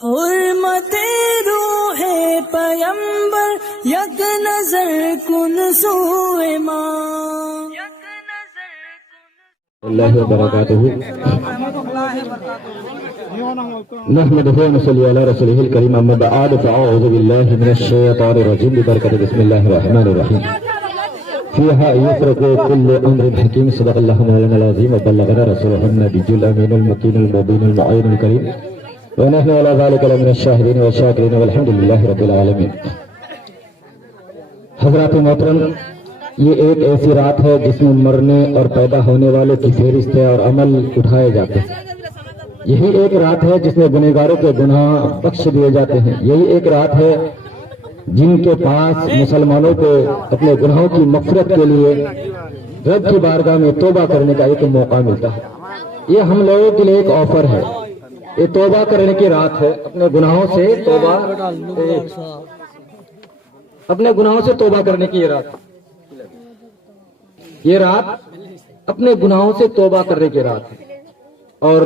حرمت روح پیمبر یک نظر کن سوئے ماں اللہ وبرکاتہ نحمده ونصلي على رسوله الكريم اما بعد فاعوذ بالله من الشيطان الرجيم ببركة بسم الله الرحمن الرحيم فيها يفرق كل امر حكيم صدق الله مولانا العظيم وبلغنا رسوله النبي الامين المكين المبين المعين الكريم ونحن على ذلك لمن الشاهدين والشاكرين والحمد لله رب العالمين. حضرات محترم، یہ ایک ایسی رات ہے جس میں مرنے اور پیدا ہونے والوں کی فہرست اور عمل اٹھائے جاتے ہیں. یہی ایک رات ہے جس میں گنہگاروں کے گناہ بخش دیے جاتے ہیں. یہی ایک رات ہے جن کے پاس مسلمانوں کو اپنے گناہوں کی مغفرت کے لیے رب کی بارگاہ میں توبہ کرنے کا ایک موقع ملتا ہے. یہ ہم لوگوں کے لیے ایک آفر ہے. یہ توبہ کرنے کی رات ہے. اپنے گناہوں سے توبہ کرنے کی یہ رات اپنے گناہوں سے توبہ کرنے کی رات ہے. اور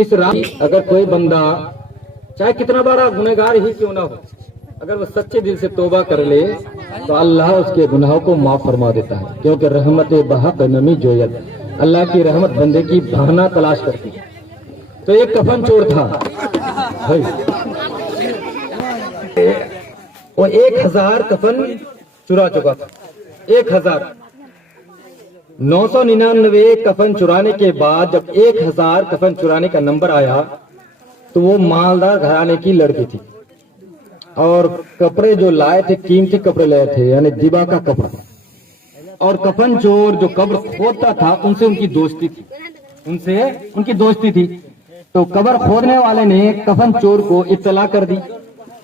اس رات اگر کوئی بندہ چاہے کتنا بڑا گنہگار ہی کیوں نہ ہو، اگر وہ سچے دل سے توبہ کر لے تو اللہ اس کے گناہوں کو معاف فرما دیتا ہے. کیونکہ رحمت بحق نمی جوید، اللہ کی رحمت بندے کی بہانہ تلاش کرتی ہے. تو ایک کفن چور تھا، وہ 1000 کفن چرا چکا تھا. 999 کفن چرانے کے بعد جب 1000 کفن چرانے کا نمبر آیا تو وہ مالدار گھرانے کی لڑکی تھی. اور کپڑے جو لائے تھے قیمتی کپڑے لائے تھے، یعنی دیبا کا کپڑا. اور کفن چور جو قبر کھودتا تھا ان سے ان کی دوستی تھی. تو قبر کھودنے والے نے کفن چور کو اطلاع کر دی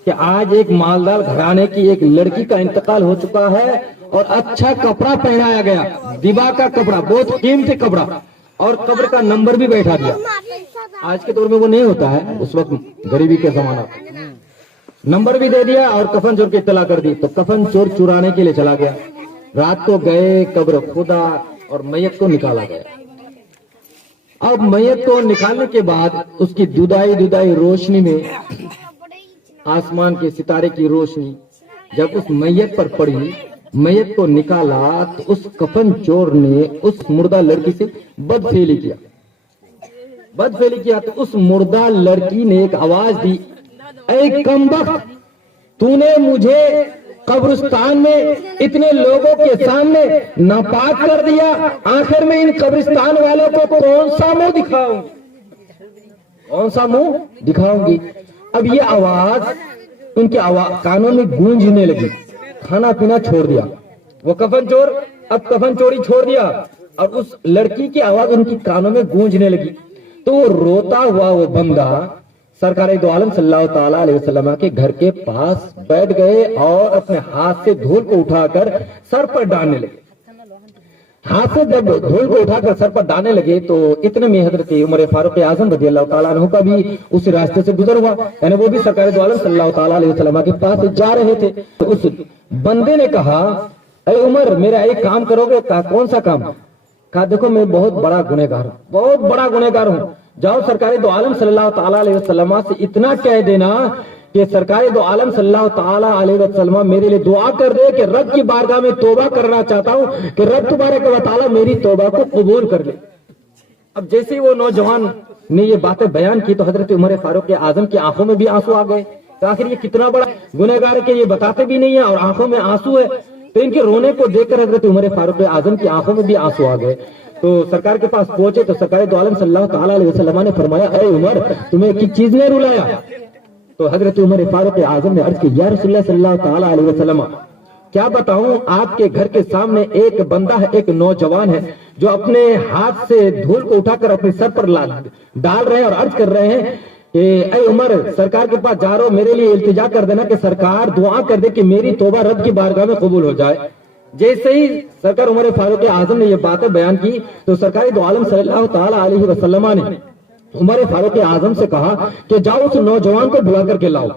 کہ آج ایک مالدار گھرانے کی ایک لڑکی کا انتقال ہو چکا ہے اور اچھا کپڑا پہنایا گیا، دیبا کا کپڑا، بہت قیمتی کپڑا، اور قبر کا نمبر بھی بیٹھا دیا. آج کے دور میں وہ نہیں ہوتا ہے، اس وقت غریبی کے زمانہ نمبر بھی دے دیا اور کفن چور کی اطلاع کر دی. تو کفن چور چرانے کے لیے چلا گیا. رات کو گئے، قبر کھودا اور میت کو نکالا گیا. اب میت کو نکالنے کے بعد اس کی دودائی روشنی میں، آسمان کے ستارے کی روشنی جب اس میت پر پڑی، میت کو نکالا تو اس کفن چور نے اس مردہ لڑکی سے بدفعلی کیا. تو اس مردہ لڑکی نے ایک آواز دی، اے کمبخت، تو نے مجھے قبرستان میں اتنے لوگوں کے سامنے ناپاک کر دیا، آخر میں ان قبرستان والوں کو کون سا منہ دکھاؤں گی. اب یہ آواز ان کے کانوں میں گونجنے لگی. کھانا پینا چھوڑ دیا وہ کفن چور، اب کفن چوری چھوڑ دیا اور اس لڑکی کی آواز ان کی کانوں میں گونجنے لگی. تو وہ روتا ہوا وہ بندہ سرکار دو عالم صلی اللہ تعالیٰ علیہ وسلم کے گھر کے پاس بیٹھ گئے اور اپنے ہاتھ سے دھول کو اٹھا کر سر پر ڈالنے لگے. جب دھول کو اٹھا کر سر پر ڈالنے لگے تو اتنے میں حضرت عمر فاروق اعظم رضی اللہ تعالیٰ عنہ کا بھی اس راستے سے گزر ہوا، یعنی وہ بھی سرکار دو عالم صلی اللہ تعالیٰ علیہ وسلم کے پاس جا رہے تھے. تو اس بندے نے کہا، اے عمر، میرا ایک کام کرو گے؟ کہا کون سا کام؟ کہا دیکھو میں بہت بڑا گنہگار ہوں، جاؤ سرکار دو عالم صلی اللہ تعالیٰ علیہ وسلم سے اتنا کہہ دینا کہ سرکار دو عالم صلی اللہ تعالیٰ علیہ وسلم میرے لیے دعا کر دے کہ رب کی بارگاہ میں توبہ کرنا چاہتا ہوں کہ رب تبارک و تعالیٰ میری توبہ کو قبول کر لے. اب جیسے وہ نوجوان نے یہ باتیں بیان کی تو حضرت عمر فاروق اعظم کی آنکھوں میں بھی آنسو آ گئے. تو آخر یہ کتنا بڑا گنہگار کہ یہ بتاتے بھی نہیں ہیں اور آنکھوں میں آنسو ہے. تو ان کے رونے کو دیکھ کر حضرت عمر فاروق اعظم کی آنکھوں میں بھی آنسو آ گئے. تو سرکار کے پاس پہنچے تو سرکار دو عالم صلی اللہ تعالیٰ علیہ وسلم نے فرمایا، اے عمر، تمہیں ایک چیز نے رلایا؟ تو حضرت عمر فاروق اعظم نے عرض کی، یا رسول اللہ صلی اللہ تعالیٰ علیہ وسلم، کیا بتاؤں، آپ کے گھر کے سامنے ایک بندہ ہے، ایک نوجوان ہے جو اپنے ہاتھ سے دھول کو اٹھا کر اپنے سر پر ڈال رہے ہیں اور عرض کر رہے ہیں کہ اے عمر، سرکار کے پاس جا رہا ہوں، میرے لیے التجا کر دینا کہ سرکار دعا کر دے کہ میری توبہ رب کی بارگاہ میں قبول ہو جائے. جیسے ہی سرکار عمر فاروق اعظم نے یہ باتیں بیان کی تو سرکار دو عالم صلی اللہ تعالیٰ علیہ وسلم نے عمر فاروق اعظم سے کہا کہ جاؤ اس نوجوان کو بلا کر کے لاؤ.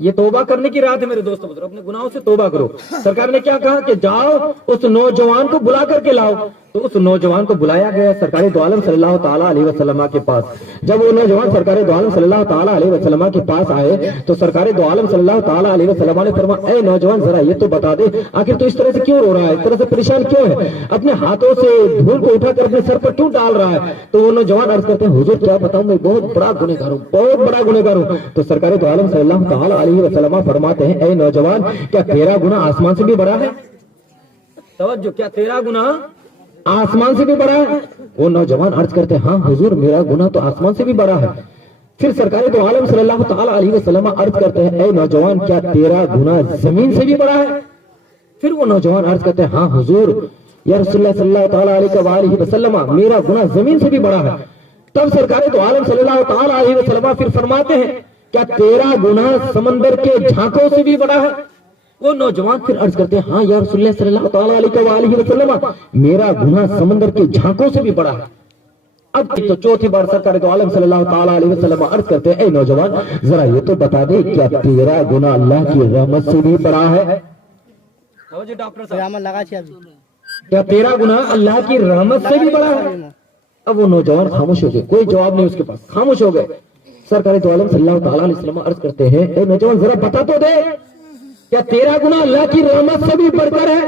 یہ توبہ کرنے کی رات ہے میرے دوستوں، اپنے گناہوں سے توبہ کرو. سرکار نے کیا کہا کہ جاؤ اس نوجوان کو بلا کر کے لاؤ. तो उस नौजवान को बुलाया गया सरकार दो आलम सल्लल्लाहु ताला अलैहि वसल्लम के पास। जब वो नौजवान सरकार दो आलम सल्लल्लाहु ताला अलैहि वसल्लम के पास आए तो सरकार दो आलम सल्लल्लाहु ताला अलैहि वसल्लम ने फरमाया, ए नौजवान जरा ये तो बता दे आखिर तू इस तरह से क्यों रो रहा है, इस तरह से परेशान क्यों है, अपने हाथों से धूल को उठाकर अपने सर पर क्यों डाल रहा है। तो वो नौजवान अर्ज करते हैं, हुजूर क्या बताऊं मैं बहुत बड़ा गुनहगार हूँ, बहुत बड़ा गुनहगार हूँ। तो सरकार दो आलम सल्लल्लाहु ताला अलैहि वसल्लम फरमाते हैं, ए नौजवान क्या तेरा गुनाह आसमान से भी बड़ा है? तवज्जो, क्या तेरा गुनाह आसमान से भी बड़ा है? वो नौजवान अर्ज करते हैं, हाँ हुजूर मेरा गुनाह तो आसमान से भी बड़ा है। फिर सरकार दो आलम सल्लल्लाहु ताला अलैहि वसल्लम अर्ज करते हैं, ए नौजवान क्या तेरा गुनाह जमीन से भी बड़ा है? फिर वो नौजवान अर्ज करते हैं, हाँ हुजूर या रसूलुल्लाह सल्लल्लाहु ताला अलैहि वसल्लम मेरा गुनाह जमीन से भी बड़ा है। तब सरकार दो आलम सल्लल्लाहु ताला अलैहि वसल्लम फिर फरमाते हैं, क्या तेरा गुनाह समंदर के झांकों से भी बड़ा है? वो नौजवान फिर अर्ज करते हैं, हाँ या रसूलुल्लाह सल्लल्लाहु ताला अलैहि वसल्लम मेरा गुनाह समंदर के झांकों से भी बड़ा है। अब तो चौथी बार सरकार दो आलम सल्लल्लाहु ताला अलैहि वसल्लम अर्ज करते हैं, ए नौजवान जरा ये तो बता दे क्या तेरा गुनाह अल्लाह की रहमत से भी बड़ा है? डॉक्टर साहब लगा, क्या तेरा गुनाह अल्लाह की रहमत से भी बड़ा है? अब वो नौजवान खामोश हो गए, कोई जवाब नहीं उसके पास, खामोश हो गए। सरकार दो आलम सल्लल्लाहु ताला अलैहि वसल्लम अर्ज करते हैं, ए नौजवान जरा बता तो दे क्या तेरा गुनाह अल्लाह की रहमत से भी बढ़कर है?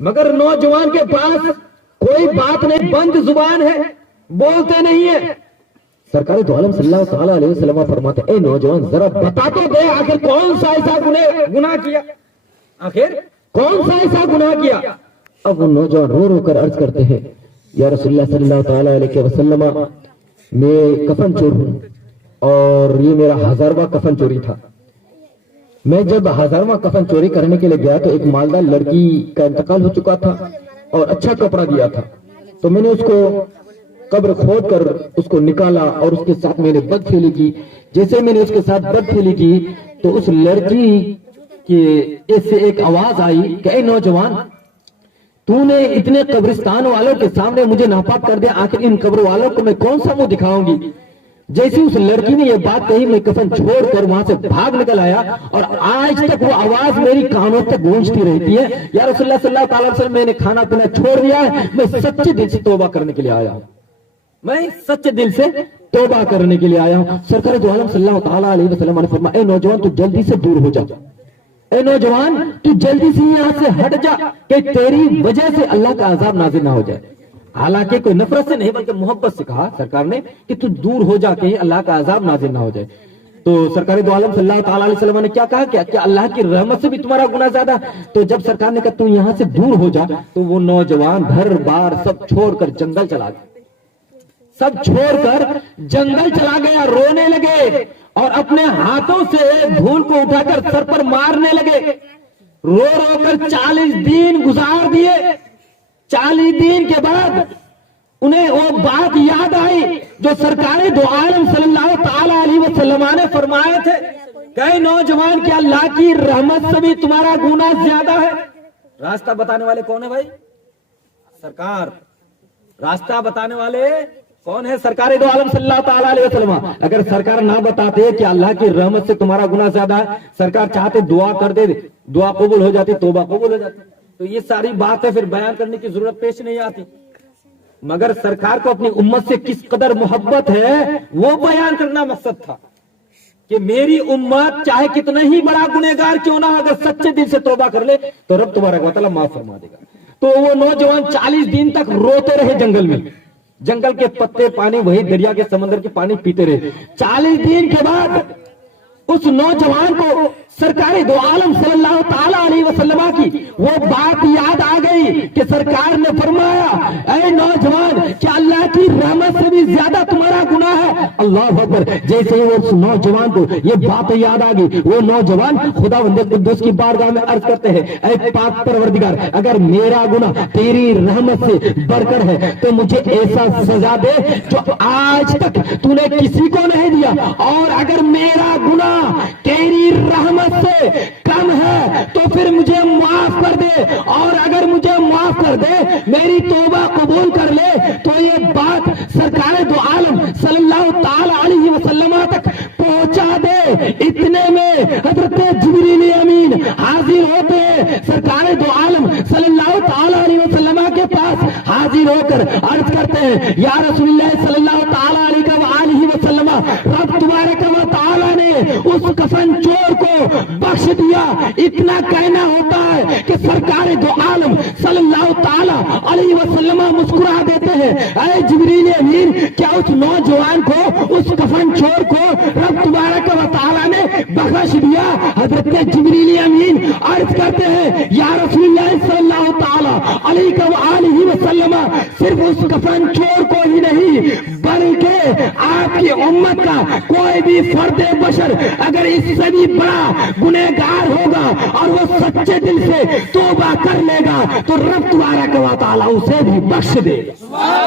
मगर नौजवान के पास कोई बात नहीं, बंद जुबान है, बोलते नहीं है। सरकार दो आलम सल्लल्लाहु ताला अलैहि वसल्लम फरमाते, ए नौजवान जरा बता तो दे आखिर कौन सा ऐसा गुनाह किया, आखिर कौन सा ऐसा गुनाह किया? अब वो नौजवान रो रो कर अर्ज करते हैं, या रसूलुल्लाह सल्लल्लाहु ताला अलैहि वसल्लम मैं कफन चोर हूं और ये मेरा 1000वां कफन चोरी था। मैं जब 1000वां कफन चोरी करने के लिए गया तो एक मालदार लड़की का इंतकाल हो चुका था और अच्छा कपड़ा दिया था, तो मैंने उसको कब्र खोद कर उसको निकाला और उसके साथ मैंने बदफेली की। जैसे मैंने उसके साथ बदफेली की तो उस लड़की के इससे एक आवाज आई कि ए नौजवान तूने इतने कब्रिस्तान वालों के सामने मुझे नापाक कर दिया, आखिर इन कब्र वालों को मैं कौन सा मुंह दिखाऊंगी। जैसे उस लड़की ने यह बात कही मैं कफन छोड़कर वहां से भाग निकल आया और आज तक वो आवाज मेरी कानों तक गूंजती रहती है, या रसूलुल्लाह सल्लल्लाहु अलैहि वसल्लम मैंने खाना पीना छोड़ दिया है, मैं सच्चे दिल से तौबा करने के लिए आया हूं, मैं सच्चे दिल से तौबा करने के लिए आया हूं। सरकार दो आलम सल्लल्लाहु ताला अलैहि वसल्लम ने फरमाया, ए नौजवान तू जल्दी से दूर हो जा, ए नौजवान तू जल्दी से यहाँ से हट जा कि तेरी वजह से अल्लाह का अजाब नाजिल ना हो जाए। हालांकि कोई नफरत से नहीं बल्कि मोहब्बत से कहा सरकार ने कि तू दूर हो जा के अल्लाह का अजाब नाजिल ना हो जाए। तो सरकार दो आलम सल्लल्लाहु ताला अलैहि वसल्लम ने क्या कहा, क्या अल्लाह की रहमत से भी तुम्हारा गुनाह ज्यादा? तो जब सरकार ने कहा तू यहाँ से दूर हो जा तो वो नौजवान घर बार सब छोड़कर जंगल चला गया, सब छोड़कर जंगल चला गया, रोने लगे और अपने हाथों से धूल को उठाकर सर पर मारने लगे। रो रो कर 40 दिन गुजार दिए। 40 दिन के बाद उन्हें वो बात याद आई जो सरकार दो आलम सल्लल्लाहु ताला अलैहि वसल्लम ने फरमाए थे, कई नौजवान क्या अल्लाह की रहमत से भी तुम्हारा गुनाह ज्यादा है? रास्ता बताने वाले कौन है भाई? सरकार। रास्ता बताने वाले कौन है? सरकार दो आलम सल्लल्लाहु ताला अलैहि वसल्लम। अगर सरकार ना बताते कि अल्लाह की रहमत से तुम्हारा गुनाह ज्यादा है, सरकार चाहते दुआ कर दे, दुआ कबूल हो जाती, तौबा कबूल हो जाती, तो ये सारी बातें फिर बयान करने की जरूरत पेश नहीं आती। मगर सरकार को अपनी उम्मत से किस कदर मोहब्बत है वो बयान करना मकसद था कि मेरी उम्मत चाहे कितना ही बड़ा गुनहगार क्यों ना, अगर सच्चे दिल से तौबा कर ले तो रब तबारक व तआला माफ फरमा देगा। तो वो नौजवान 40 दिन तक रोते रहे जंगल में, जंगल के पत्ते पानी वही दरिया के समंदर के पानी पीते रहे। 40 दिन के बाद उस नौजवान को सरकार दो आलम सल्लल्लाहु ताला अलैहि वसल्लम की वो बात याद आ गई कि सरकार ने फरमाया, ऐ नौजवान क्या अल्लाह की रहमत से भी ज्यादा तुम्हारा गुनाह है? अल्लाह अकबर। जैसे ही वो नौजवान को ये बात याद आ गई, वो नौजवान खुदावंद कुद्दूस की बारगाह में अर्ज करते हैं, ऐ पाक परवरदिगार अगर मेरा गुनाह तेरी रहमत से बढ़कर है तो मुझे ऐसा सजा दे जो आज तक तूने किसी को नहीं दिया, और अगर मेरा गुनाह तेरी रहमत से कम है तो फिर मुझे माफ कर दे, और अगर मुझे माफ कर दे मेरी तौबा कबूल कर ले। तो ये बात सरकार दो आलम सल्लल्लाहु ताला अलैहि वसल्लम तक पहुंचा दे। इतने में हजरत जिब्रील अमीन हाजिर होते, सरकार दो आलम सल्लल्लाहु ताला अलैहि वसल्लम के पास हाजिर होकर अर्ज करते हैं, या रसूलुल्लाह सल्लल्लाहु ताला अलैहि वसल्लम, रब तबारक व तआला ने उस कफन चोर को बख्श दिया। इतना कहना होता है कि सरकार दो आलम सल्लल्लाहु ताला अलैहि वसल्लम मुस्कुरा देते हैं, ऐ जिब्रील अमीन, क्या उस नौजवान को, उस कफन चोर को रब तबारक व तआला ने बख्श दिया? हजरत जिब्रील अमीन अर्ज करते हैं, या रसूलुल्लाह सल्लल्लाहु ताला अलैहि वसल्लम, सिर्फ उस कफन चोर को ही नहीं बल्कि आपकी उम्मत का कोई भी फर्द बशर अगर इससे भी बड़ा गुनहगार होगा और वो सच्चे दिल से तौबा कर लेगा तो रब तबारक व तआला उसे भी बख्श देगा।